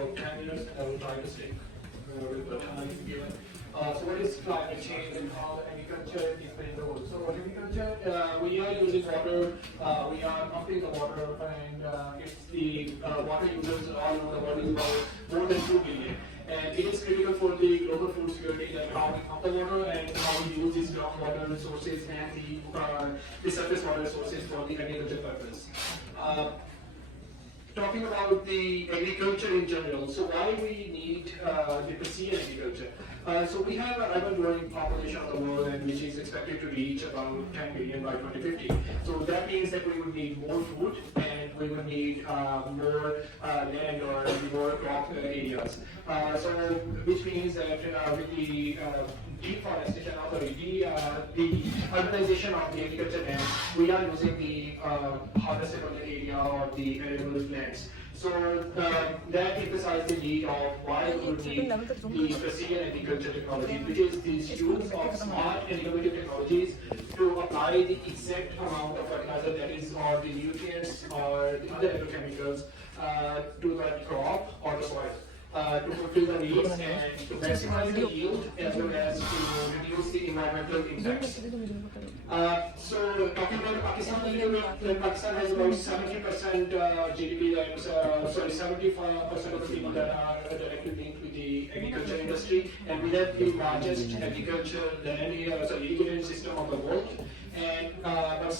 about 10 minutes, and I will try to stick with the time given. So what is climate change and how agriculture is playing the role? So agriculture, we are using water, we are pumping the water, and it's the water users all over the world is about more than 2 billion. And it is critical for the global food security that how we pump the water and how we use these groundwater resources and the surface water resources for the agriculture purpose. Talking about the agriculture in general, so why we need the precision agriculture? So we have an ever-growing population of the world, and which is expected to reach about 10 billion by 2050. So that means that we would need more food, and we would need more land or more crop areas. So which means that with the deforestation of the urbanization of the agriculture land, we are losing the harvestable area or the arable lands. So that emphasizes the need of why we need the precision agriculture technology, which is the use of smart and innovative technologies to apply the exact amount of fertilizer that is, or the nutrients or the other agrochemicals to the crop or the soil. To fulfill the needs and to maximize the yield as well as to reduce the environmental impacts. So talking about Pakistan a little bit, Pakistan has about 70% GDP, sorry, 75% of the people that are directly linked with the agriculture industry, and we have the largest agriculture land irrigation system of the world. And but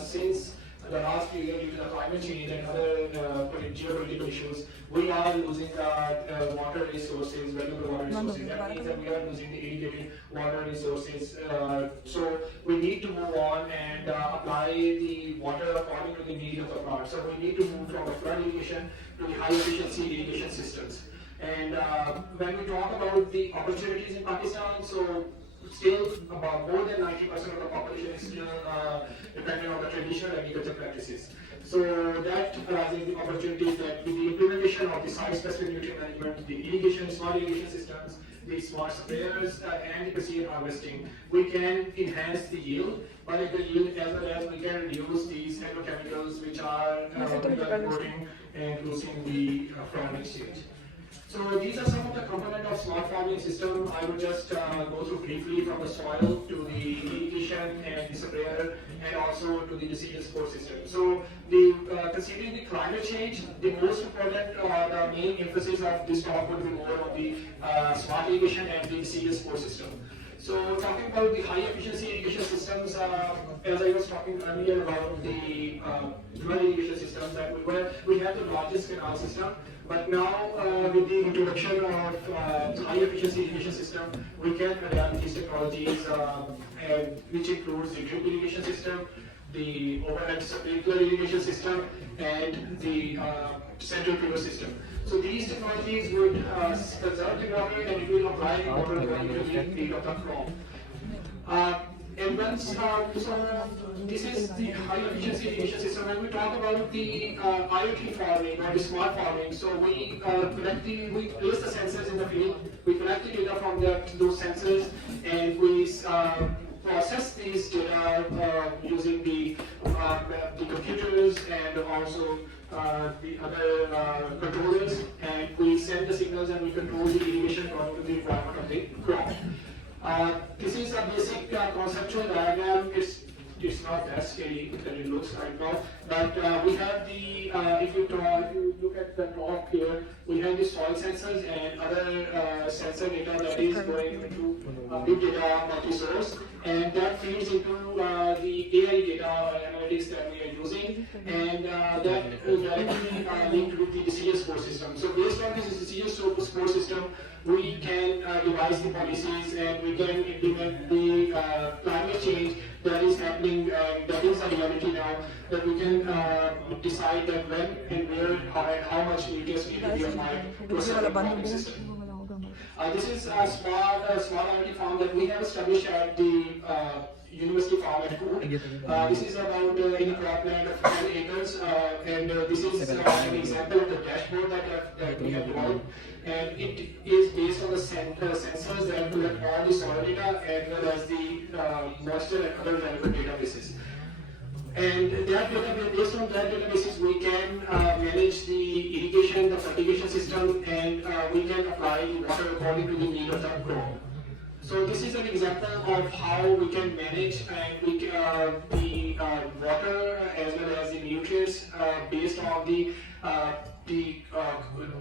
since the last few years, due to the climate change and other geopolitical issues, we are losing water resources, valuable water resources. That means that we are losing the irrigated water resources. So we need to move on and apply the water according to the needs of the plant. So we need to move from the flood irrigation to the high efficiency irrigation systems. And when we talk about the opportunities in Pakistan, so still about more than 90% of the population is still dependent on the traditional agriculture practices. So that arises the opportunities that with the implementation of the site-specific nutrient management, the irrigation, smart irrigation systems, the smart sprayers, and the precision harvesting, we can enhance the yield, but at the yield as well as we can reduce these agrochemicals which are importing and losing the foreign exchange. So these are some of the components of smart farming system. I will just go through briefly from the soil to the irrigation and the sprayer and also to the decision support system. So considering the climate change, the most important, the main emphasis of this talk would be more on the smart irrigation and the decision support system. So talking about the high efficiency irrigation systems, as I was talking earlier about the flood irrigation systems, that we have the largest canal system. But now, with the introduction of high efficiency irrigation system, we can adapt these technologies, which includes the drip irrigation system, the overhead sprinkler irrigation system, and the central pivot system. So these technologies would conserve the water and it will apply the water according to the need of the crop. And when, so this is the high efficiency irrigation system. When we talk about the IoT farming or the smart farming, so we we place the sensors in the field, we collect the data from those sensors, and we process these data using the computers and also the other controllers, and we send the signals and we control the irrigation according to the requirement of the crop. This is a basic conceptual diagram. It's not that scary than it looks right now, but we have the, if you look at the top here, we have the soil sensors and other sensor data that is going into big data multi-source, and that feeds into the AI data analytics that we are using, and that directly linked with the decision support system. So based on this decision support system, we can devise the policies and we can implement the climate change that is happening, that is a reality now, that we can decide that when and where and how much nutrients need to be applied to a certain farming system. This is a small IoT farm that we have established at the University Farm at Cool. This is about in a cropland of 10 acres, and this is an example of the dashboard that we have developed. And it is based on the sensors that collect all the soil data as well as the moisture and other relevant databases. And that database, based on that databases, we can manage the irrigation, the fertigation system, and we can apply water according to the need of the crop. So this is an example of how we can manage and the water as well as the nutrients based on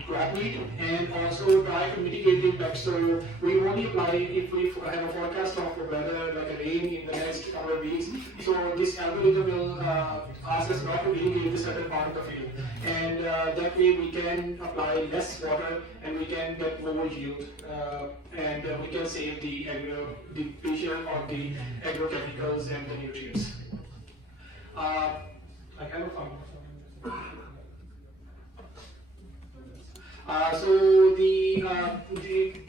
crop need, and also try to mitigate the impact. So we only apply if we have a forecast of weather like a rain in the next couple of weeks. So this algorithm will ask us not to irrigate the certain part of the field, and that way we can apply less water and we can get more yield, and we can save the pressure on the agrochemicals and the nutrients. I have a fun. So the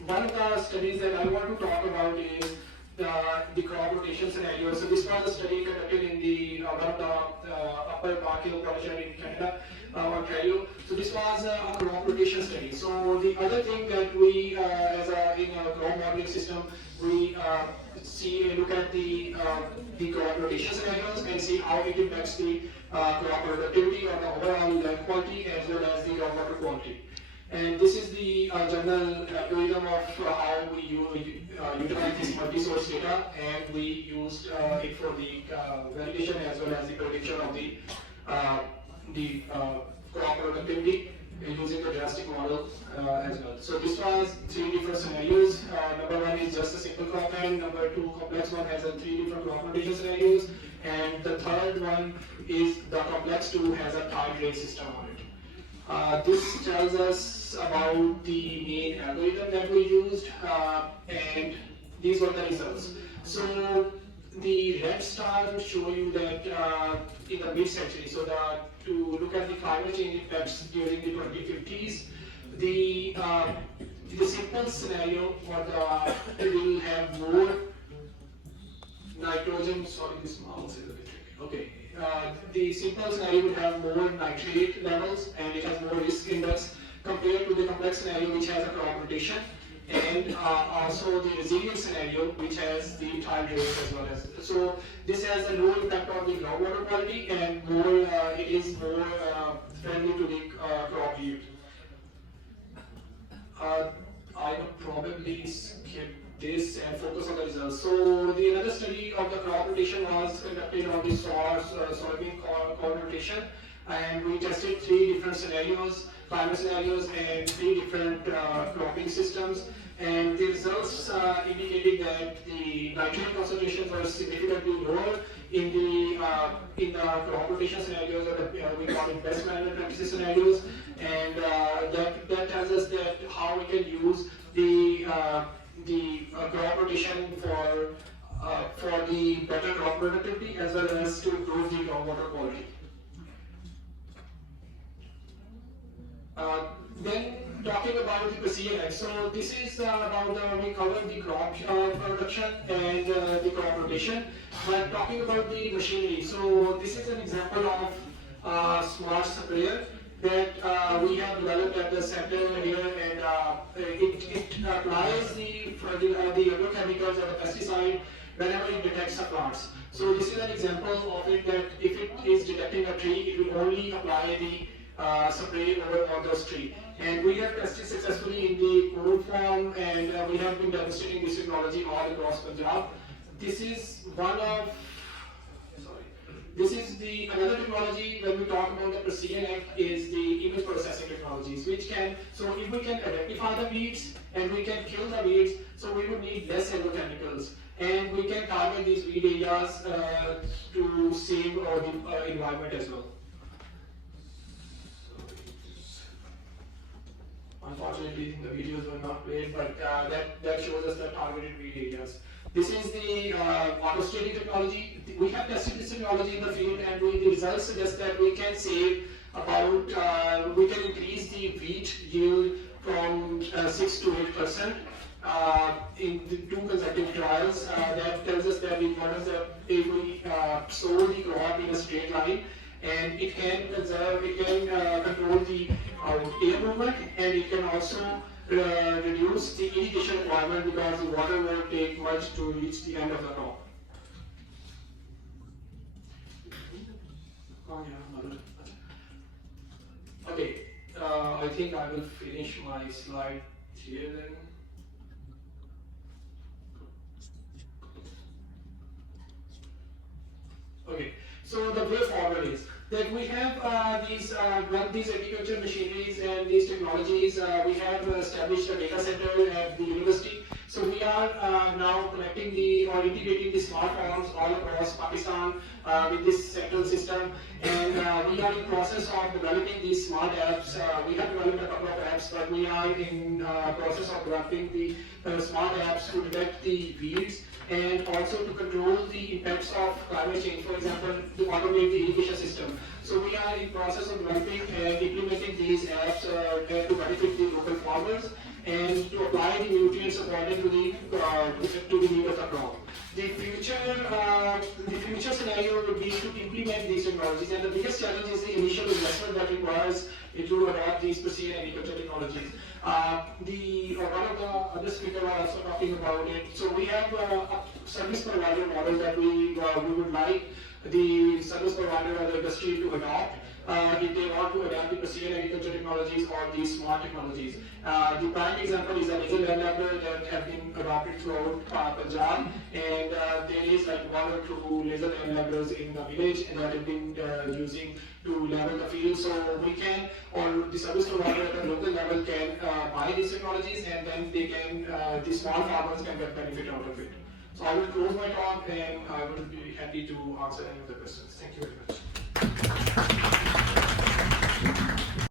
one of the studies that I want to talk about is the crop rotation scenario. So this was a study conducted in the one of the Upper Park Hill College in Canada, Ontario. So this was a crop rotation study. So the other thing that we, in a crop modeling system, we look at the crop rotation scenarios and see how it impacts the crop productivity or the overall land quality as well as the groundwater quality. And this is the general algorithm of how we utilize this multi-source data, and we used it for the validation as well as the prediction of the crop productivity using the drastic model as well. So this was 3 different scenarios. Number 1 is just a simple crop plan. Number 2, complex one, has 3 different crop rotation scenarios, and the third one is the complex 2, has a tide rate system on it. This tells us about the main algorithm that we used, and these were the results. So the red star will show you that in the mid-century, so to look at the climate change impacts during the 2050s, the simple scenario will have more nitrogen. Sorry, this mouse is a bit tricky. Okay. The simple scenario would have more nitrate levels and it has more risk index compared to the complex scenario, which has a crop rotation, and also the resilient scenario, which has the tide rate as well as. So this has a low impact on the groundwater quality, and it is more friendly to the crop yield. I would probably skip this and focus on the results. So the another study of the crop rotation was conducted on the soybean corn rotation, and we tested 3 different scenarios, climate scenarios, and 3 different cropping systems. And the results indicated that the nitrogen concentrations were significantly lower in the crop rotation scenarios, or we call it best management practices scenarios, and that tells us that how we can use the crop rotation for the better crop productivity as well as to improve the groundwater quality. Then talking about the precision ag. So this is about we covered the crop production and the crop rotation. But talking about the machinery, so this is an example of smart sprayer that we have developed at the center here, and it applies the agrochemicals or the pesticide whenever it detects the plants. So this is an example of it, that if it is detecting a tree, it will only apply the spray over on those tree. And we have tested successfully in the corn farm, and we have been demonstrating this technology all across Punjab. This is one of This is another technology when we talk about the precision ag is the image processing technologies, which can, so if we can identify the weeds and we can kill the weeds, so we would need less agrochemicals, and we can target these weed areas to save the environment as well. Unfortunately, the videos were not played, but that shows us the targeted weed areas. This is the auto-steering technology. We have tested this technology in the field, and the results suggest that we can save about, we can increase the wheat yield from 6 to 8% in the 2 consecutive trials. That tells us that if we sow the crop in a straight line, and it can control the air movement, and it can also reduce the irrigation requirement because the water won't take much to reach the end of the crop. Oh, yeah. Okay, I think I will finish my slide here then. Okay, so the way forward is that we have these agriculture machineries and these technologies. We have established a data center at the university. So we are now connecting or integrating the smartphones all across Pakistan with this central system, and we are in process of developing these smart apps. We have developed a couple of apps, but we are in process of developing the smart apps to detect the weeds and also to control the impacts of climate change, for example, to automate the irrigation system. So we are in process of developing and implementing these apps to benefit the local farmers and to apply the nutrients according to the need of the crop. The future scenario would be to implement these technologies, and the biggest challenge is the initial investment that requires to adopt these precision agriculture technologies. One of the other speakers are also talking about it. So we have a service provider model that we would like the service provider or the industry to adopt. If they want to adapt the precision agriculture technologies or these smart technologies. The prime example is a laser land labor that have been adopted throughout Punjab, and there is like 1 or 2 laser land laborers in the village and that have been using to level the field. So we can, or the service provider at the local level can buy these technologies, and then they can, the small farmers can get benefit out of it. So I will close my talk, and I will be happy to answer any of the questions. Thank you very much.